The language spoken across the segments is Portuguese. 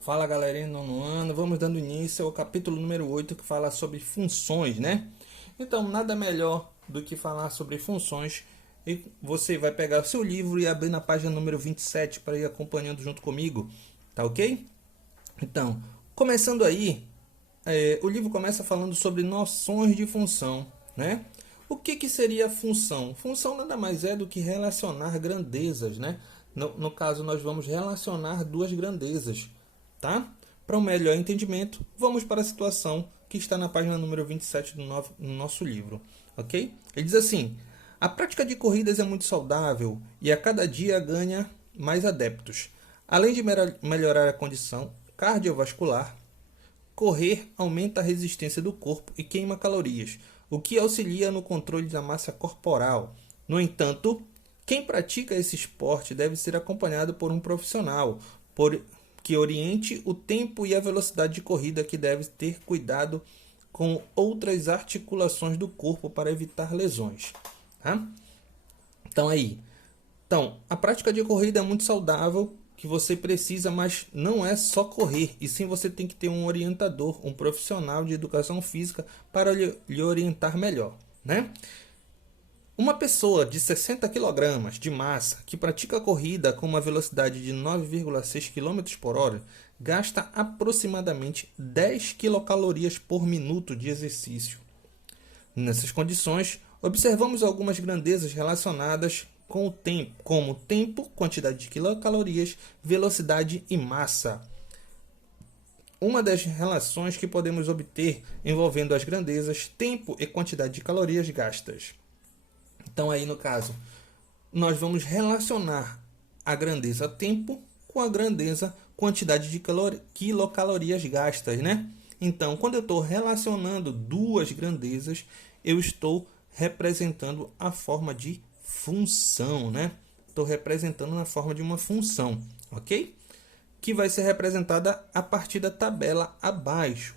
Fala galerinha do nono ano, vamos dando início ao capítulo número 8 que fala sobre funções, né? Então, nada melhor do que falar sobre funções e você vai pegar o seu livro e abrir na página número 27 para ir acompanhando junto comigo, tá ok? Então, começando aí, o livro começa falando sobre noções de função, né? O que seria função? Função nada mais é do que relacionar grandezas, né? No caso, nós vamos relacionar duas grandezas, tá? Para um melhor entendimento, vamos para a situação que está na página número 27 no nosso livro, ok? Ele diz assim: a prática de corridas é muito saudável e a cada dia ganha mais adeptos. Além de melhorar a condição cardiovascular, correr aumenta a resistência do corpo e queima calorias, o que auxilia no controle da massa corporal. No entanto, quem pratica esse esporte deve ser acompanhado por um profissional, que oriente o tempo e a velocidade de corrida, que deve ter cuidado com outras articulações do corpo para evitar lesões. Tá? Então, a prática de corrida é muito saudável, que você precisa, mas não é só correr, e sim você tem que ter um orientador, um profissional de educação física para lhe orientar melhor, né? Uma pessoa de 60 kg de massa que pratica corrida com uma velocidade de 9,6 km por hora gasta aproximadamente 10 quilocalorias por minuto de exercício. Nessas condições, observamos algumas grandezas relacionadas com o tempo, como tempo, quantidade de quilocalorias, velocidade e massa. Uma das relações que podemos obter envolvendo as grandezas, tempo e quantidade de calorias gastas. Então aí no caso, nós vamos relacionar a grandeza tempo com a grandeza quantidade de quilocalorias gastas, né? Então, quando eu estou relacionando duas grandezas, eu estou representando a forma de função, né? Estou representando na forma de uma função, ok? Que vai ser representada a partir da tabela abaixo.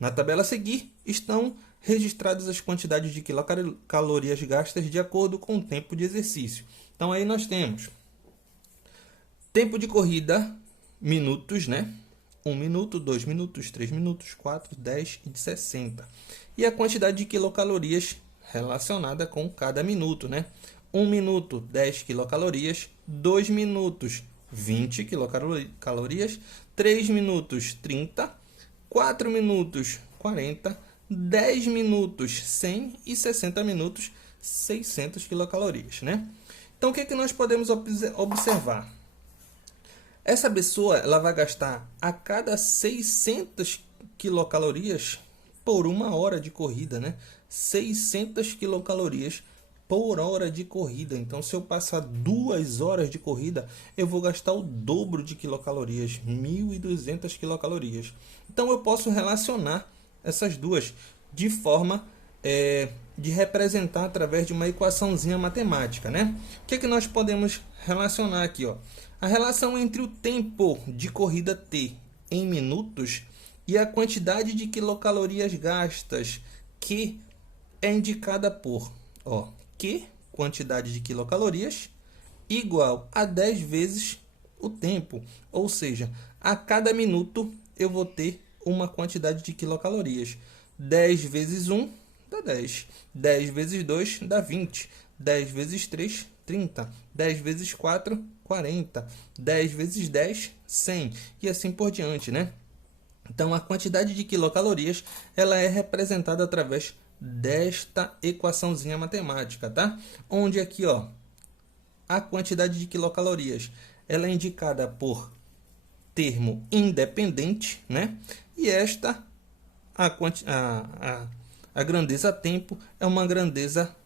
Na tabela a seguir estão registradas as quantidades de quilocalorias gastas de acordo com o tempo de exercício. Então aí nós temos tempo de corrida, minutos, né? 1 minuto, 2 minutos, 3 minutos, 4, 10 e de 60. E a quantidade de quilocalorias relacionada com cada minuto, né? 1 minuto, 10 quilocalorias, 2 minutos, 20 quilocalorias, 3 minutos, 30, 4 minutos, 40, 10 minutos, 100 e 60 minutos, 600 quilocalorias, né? Então, o que nós podemos observar? Essa pessoa ela vai gastar a cada 600 quilocalorias por uma hora de corrida, né? 600 quilocalorias por hora de corrida. Então, se eu passar 2 horas de corrida, eu vou gastar o dobro de quilocalorias, 1.200 quilocalorias. Então, eu posso relacionar essas duas de forma de representar através de uma equaçãozinha matemática, né? O que nós podemos relacionar aqui, ó? A relação entre o tempo de corrida T em minutos e a quantidade de quilocalorias gastas, que é indicada por Q, quantidade de quilocalorias, igual a 10 vezes o tempo. Ou seja, a cada minuto eu vou ter uma quantidade de quilocalorias. 10 vezes 1 dá 10. 10 vezes 2 dá 20. 10 vezes 3, 30. 10 vezes 4, 40. 10 vezes 10, 100. E assim por diante, né? Então, a quantidade de quilocalorias ela é representada através desta equaçãozinha matemática, tá? Onde aqui, ó, a quantidade de quilocalorias ela é indicada por termo independente, né? E esta, a grandeza tempo é uma grandeza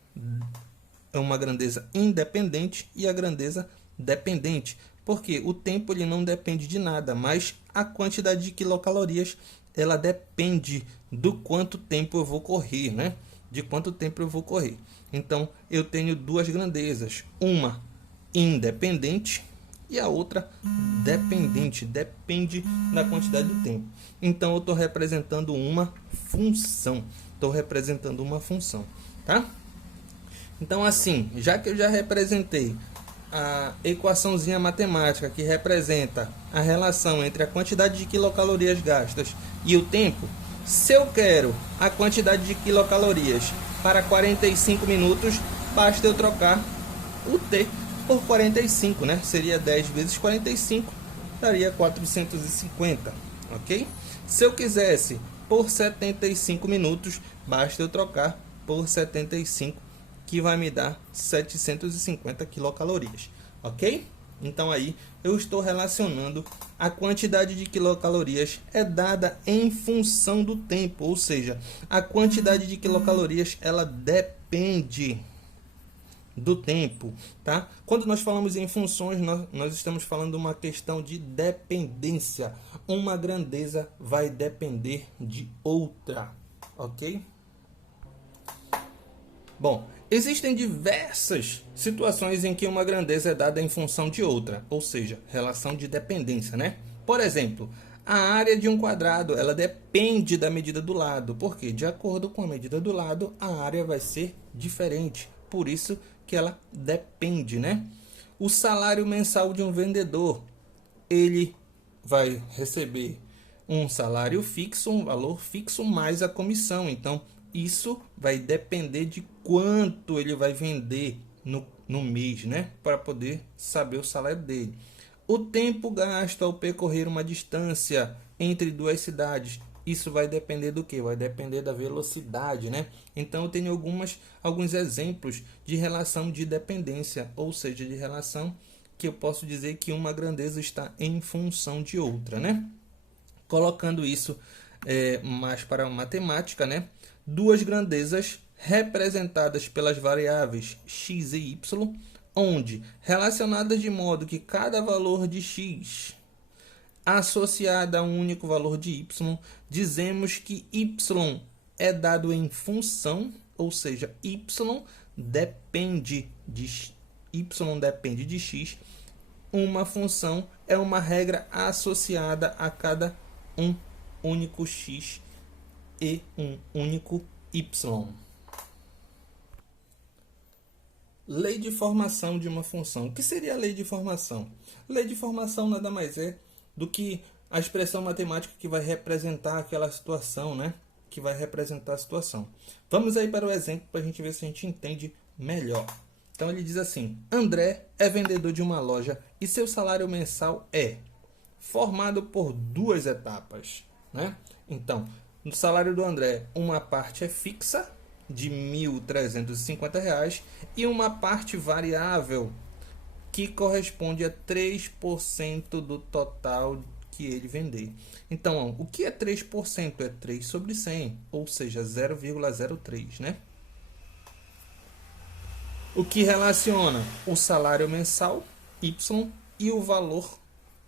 independente e a grandeza dependente. Porque o tempo ele não depende de nada, mas a quantidade de quilocalorias ela depende do quanto tempo eu vou correr, né? De quanto tempo eu vou correr. Então, eu tenho duas grandezas, uma independente e a outra dependente, depende da quantidade do tempo. Então, eu estou representando uma função. Tá? Então, assim, já que eu já representei a equaçãozinha matemática que representa a relação entre a quantidade de quilocalorias gastas e o tempo, se eu quero a quantidade de quilocalorias para 45 minutos, basta eu trocar o T por 45, né? Seria 10 vezes 45, daria 450, ok? Se eu quisesse por 75 minutos, basta eu trocar por 75, que vai me dar 750 quilocalorias, ok? Então aí eu estou relacionando a quantidade de quilocalorias é dada em função do tempo, ou seja, a quantidade de quilocalorias ela depende do tempo, tá? Quando nós falamos em funções, nós estamos falando de uma questão de dependência. Uma grandeza vai depender de outra, ok? Bom, existem diversas situações em que uma grandeza é dada em função de outra, ou seja, relação de dependência, né? Por exemplo, a área de um quadrado, ela depende da medida do lado, porque de acordo com a medida do lado, a área vai ser diferente. Por isso que ela depende, né? O salário mensal de um vendedor, ele vai receber um salário fixo, um valor fixo mais a comissão. Então, isso vai depender de quanto ele vai vender no mês, né? Para poder saber o salário dele. O tempo gasto ao percorrer uma distância entre duas cidades, isso vai depender do que? Vai depender da velocidade, né? Então eu tenho alguns exemplos de relação de dependência, ou seja, de relação que eu posso dizer que uma grandeza está em função de outra, né? Colocando isso mais para a matemática, né? Duas grandezas representadas pelas variáveis x e y, onde relacionadas de modo que cada valor de x associada a um único valor de y, dizemos que y é dado em função, ou seja, y depende de x. Uma função é uma regra associada a cada um único x e um único y. Lei de formação de uma função. O que seria a lei de formação? Lei de formação nada mais é do que a expressão matemática que vai representar aquela situação, né? Que vai representar a situação. Vamos aí para o exemplo para a gente ver se a gente entende melhor. Então ele diz assim: André é vendedor de uma loja e seu salário mensal é formado por duas etapas, né? Então, no salário do André, uma parte é fixa de R$ 1.350 e uma parte variável que corresponde a 3% do total que ele vender. Então, o que é 3%? É 3 sobre 100, ou seja, 0,03, né? O que relaciona o salário mensal, Y, e o valor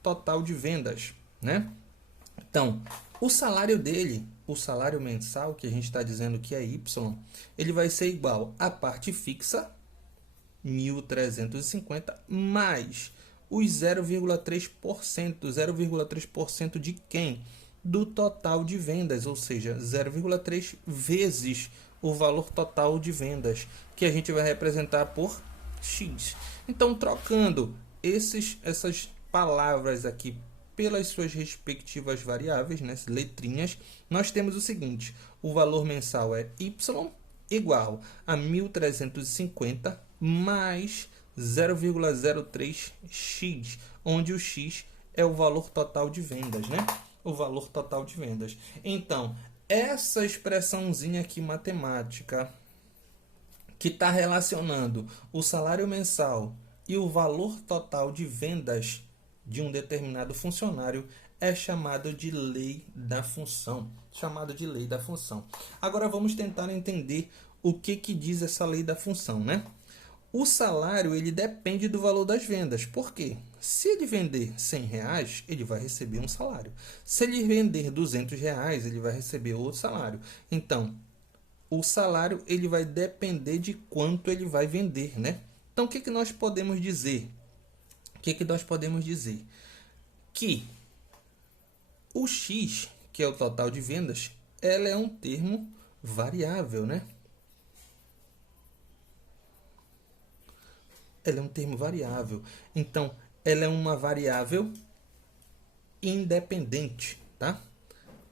total de vendas, né? Então, o salário dele, o salário mensal, que a gente está dizendo que é Y, ele vai ser igual à parte fixa, 1.350, mais os 0,3%. 0,3% de quem? Do total de vendas, ou seja, 0,3 vezes o valor total de vendas, que a gente vai representar por X. Então, trocando essas palavras aqui pelas suas respectivas variáveis, né, letrinhas, nós temos o seguinte: o valor mensal é Y igual a 1.350 mais 0,03x, onde o x é o valor total de vendas, né? O valor total de vendas. Então, essa expressãozinha aqui matemática que está relacionando o salário mensal e o valor total de vendas de um determinado funcionário é chamado de lei da função. Chamado de lei da função. Agora vamos tentar entender o que diz essa lei da função, né? O salário ele depende do valor das vendas. Por quê? Se ele vender R$100, ele vai receber um salário. Se ele vender R$200, ele vai receber outro salário. Então, o salário ele vai depender de quanto ele vai vender, né? Então, o que nós podemos dizer? Nós podemos dizer? Que o X, que é o total de vendas, ela é um termo variável, né? ela é um termo variável. Então, ela é uma variável independente, tá?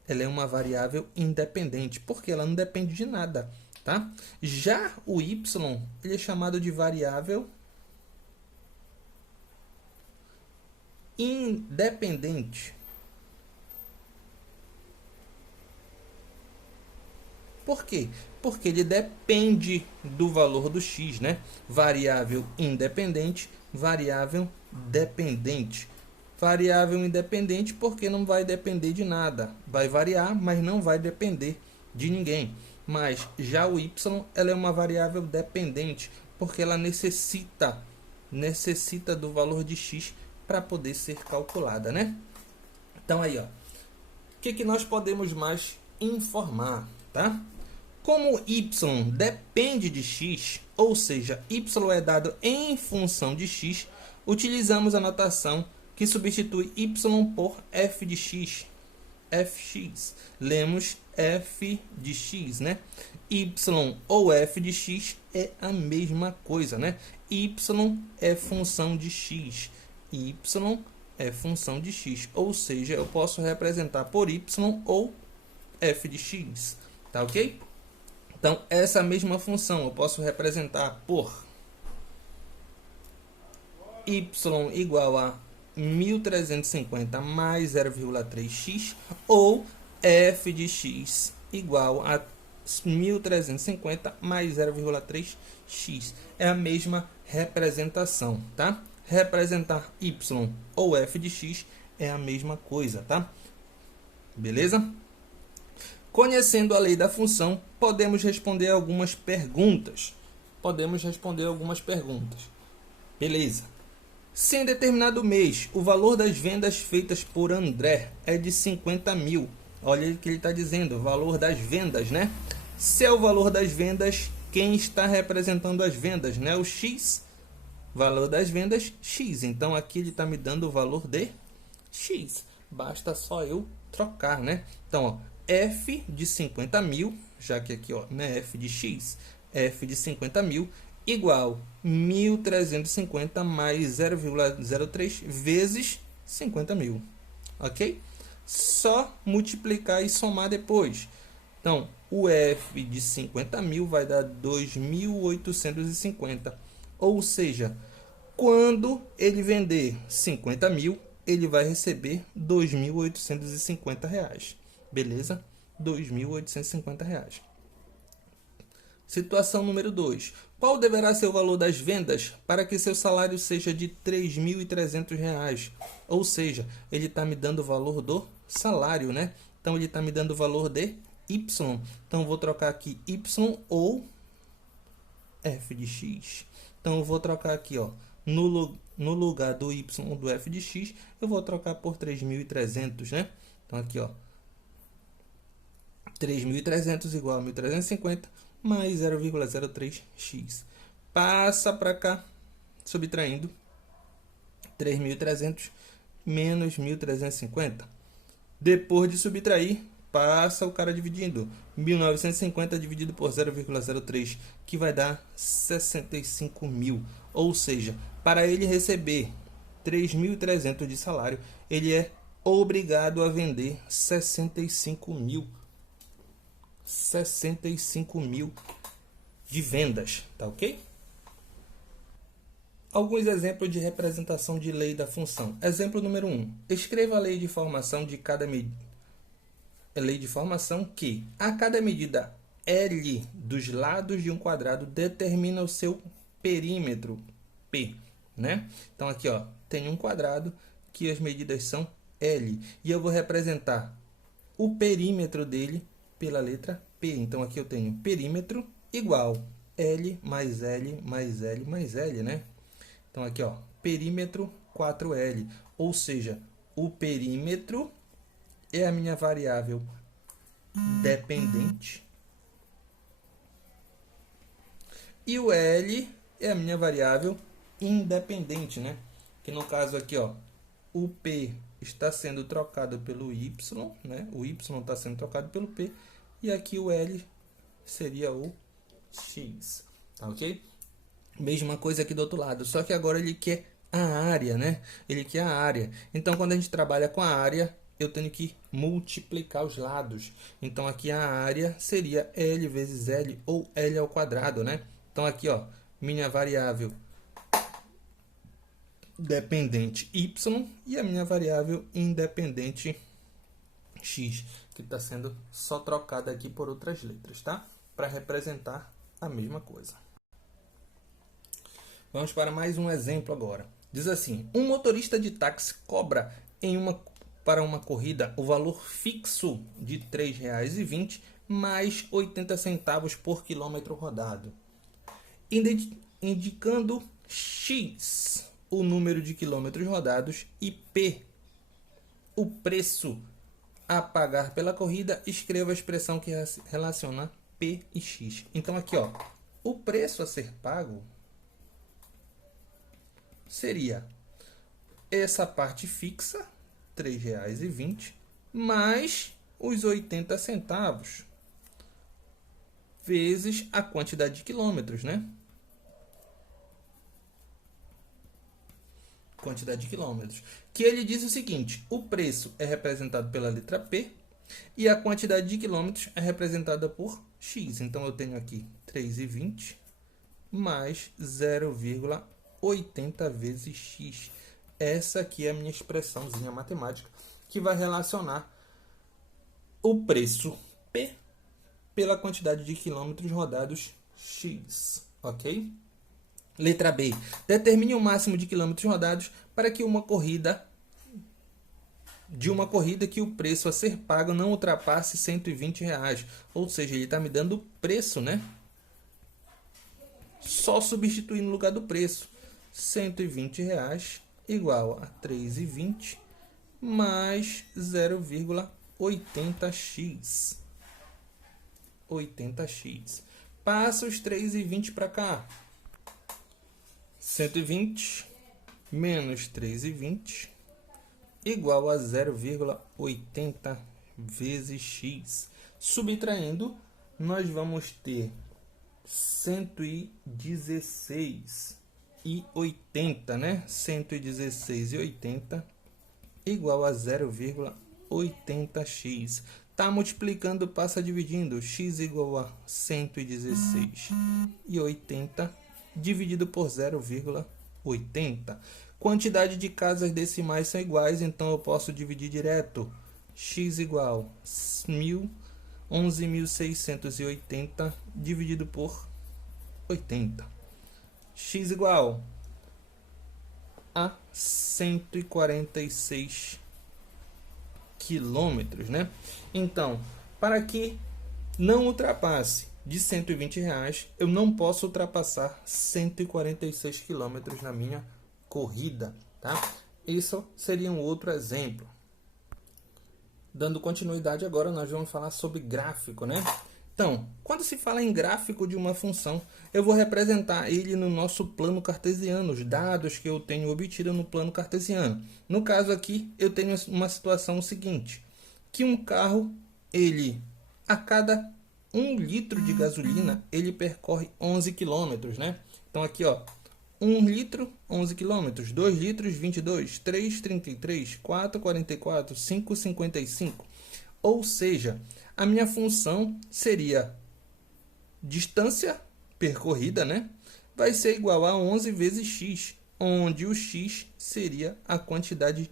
Ela é uma variável independente, porque ela não depende de nada, tá? Já o y, ele é chamado de variável independente. Por quê? Porque ele depende do valor do x, né? Variável independente, variável dependente. Variável independente porque não vai depender de nada. Vai variar, mas não vai depender de ninguém. Mas já o y, ela é uma variável dependente, porque ela necessita do valor de x para poder ser calculada, né? Então aí, ó, o que nós podemos mais informar, tá? Como y depende de x, ou seja, y é dado em função de x, utilizamos a notação que substitui y por f de x, fx. Lemos f de x, né? Y ou f de x é a mesma coisa, né? Y é função de x. Y é função de x, ou seja, eu posso representar por y ou f de x, tá ok? Então, essa mesma função eu posso representar por y igual a 1350 mais 0,3x ou f de x igual a 1350 mais 0,3x. É a mesma representação, tá? Representar y ou f de x é a mesma coisa, tá? Beleza? Conhecendo a lei da função, podemos responder algumas perguntas. Beleza. Se em determinado mês o valor das vendas feitas por André é de 50 mil, olha o que ele está dizendo, o valor das vendas, né? Se é o valor das vendas, quem está representando as vendas, né? O x, valor das vendas, x. Então, aqui ele está me dando o valor de x. Basta só eu trocar, né? Então, ó, f de 50 mil, já que aqui, ó, né, f de x, f de 50 mil, igual 1.350 mais 0,03 vezes 50 mil, ok? Só multiplicar e somar depois. Então, o f de 50 mil vai dar 2.850, ou seja, quando ele vender 50 mil, ele vai receber R$ 2.850. Beleza? R$ 2.850. Situação número 2. Qual deverá ser o valor das vendas para que seu salário seja de R$ 3.300? Ou seja, ele está me dando o valor do salário, né? Então, ele está me dando o valor de y. Então, eu vou trocar aqui y ou f de x. Então, eu vou trocar aqui, ó, no lugar do y do f de x, eu vou trocar por 3.300, né? Então, aqui, ó, 3.300 igual a 1.350 mais 0,03x. Passa para cá, subtraindo 3.300 menos 1.350. Depois de subtrair, passa o cara dividindo. 1.950 dividido por 0,03, que vai dar 65 mil. Ou seja, para ele receber 3.300 de salário, ele é obrigado a vender 65 mil. 65 mil de vendas, tá ok? Alguns exemplos de representação de lei da função. Exemplo número 1. Escreva a lei de formação de cada medida. Lei de formação que a cada medida L dos lados de um quadrado determina o seu perímetro P, né? Então aqui, ó, tem um quadrado que as medidas são L e eu vou representar o perímetro dele pela letra P. Então, aqui eu tenho perímetro igual L mais L mais L mais L, né? Então, aqui, ó, perímetro 4L. Ou seja, o perímetro é a minha variável dependente. E o L é a minha variável independente, né? Que no caso aqui, ó, o P está sendo trocado pelo Y, né? O Y está sendo trocado pelo P. E aqui o L seria o X, tá ok? Mesma coisa aqui do outro lado, só que agora ele quer a área, né? Ele quer a área. Então, quando a gente trabalha com a área, eu tenho que multiplicar os lados. Então, aqui a área seria L vezes L ou L ao quadrado, né? Então, aqui, ó, minha variável dependente Y e a minha variável independente X, que está sendo só trocada aqui por outras letras, tá? Para representar a mesma coisa. Vamos para mais um exemplo agora. Diz assim: um motorista de táxi cobra para uma corrida o valor fixo de R$ 3,20 mais 80 centavos por quilômetro rodado, indicando X, o número de quilômetros rodados, e P, o preço a pagar pela corrida. Escreva a expressão que relaciona P e X. Então aqui, ó, o preço a ser pago seria essa parte fixa, R$ 3,20, mais os 80 centavos, vezes a quantidade de quilômetros, né? Quantidade de quilômetros. Que ele diz o seguinte: o preço é representado pela letra P e a quantidade de quilômetros é representada por X. Então, eu tenho aqui 3,20 mais 0,80 vezes X. Essa aqui é a minha expressãozinha matemática que vai relacionar o preço P pela quantidade de quilômetros rodados X, ok? Letra B. Determine o máximo de quilômetros rodados para que uma corrida que o preço a ser pago não ultrapasse R$ 120. Ou seja, ele está me dando o preço, né? Só substituir no lugar do preço. R$ 120 igual a 3,20 mais 0,80x. 80x. Passa os 3,20 para cá. 120 menos 3,20 igual a 0,80 vezes x. Subtraindo, nós vamos ter 116,80, né? 116,80 igual a 0,80x. Tá multiplicando, passa dividindo. X igual a 116,80 dividido por 0,80. Quantidade de casas decimais são iguais, então eu posso dividir direto. X igual a 11.680 dividido por 80. X igual a 146 quilômetros, né? Então, para que não ultrapasse de R$ 120, eu não posso ultrapassar 146 quilômetros na minha corrida, tá? Isso seria um outro exemplo. Dando continuidade agora, nós vamos falar sobre gráfico, né? Então, quando se fala em gráfico de uma função, eu vou representar ele no nosso plano cartesiano, os dados que eu tenho obtido no plano cartesiano. No caso aqui, eu tenho uma situação seguinte, que um carro, ele, a cada 1 litro de gasolina, ele percorre 11 quilômetros, né? Então aqui, ó, 1 litro, 11 quilômetros, 2 litros, 22, 3, 33, 4, 44, 5, 55. Ou seja, a minha função seria distância percorrida, né? Vai ser igual a 11 vezes x, onde o x seria a quantidade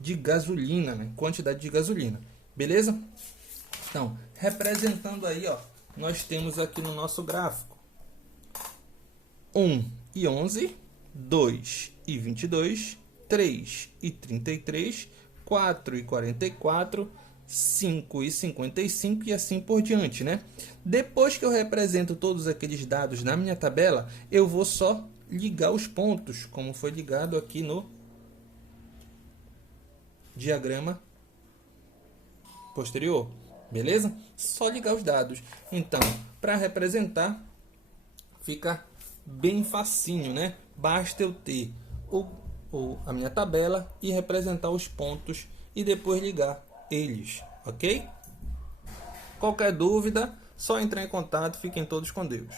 de gasolina, né? Quantidade de gasolina. Beleza? Então, representando aí, ó, nós temos aqui no nosso gráfico 1 e 11, 2 e 22, 3 e 33, 4 e 44, 5 e 55 e assim por diante, né? Depois que eu represento todos aqueles dados na minha tabela, eu vou só ligar os pontos, como foi ligado aqui no diagrama posterior, beleza? Só ligar os dados. Então, para representar, fica bem facinho, né? Basta eu ter a minha tabela e representar os pontos e depois ligar eles, ok? Qualquer dúvida, só entrar em contato. Fiquem todos com Deus.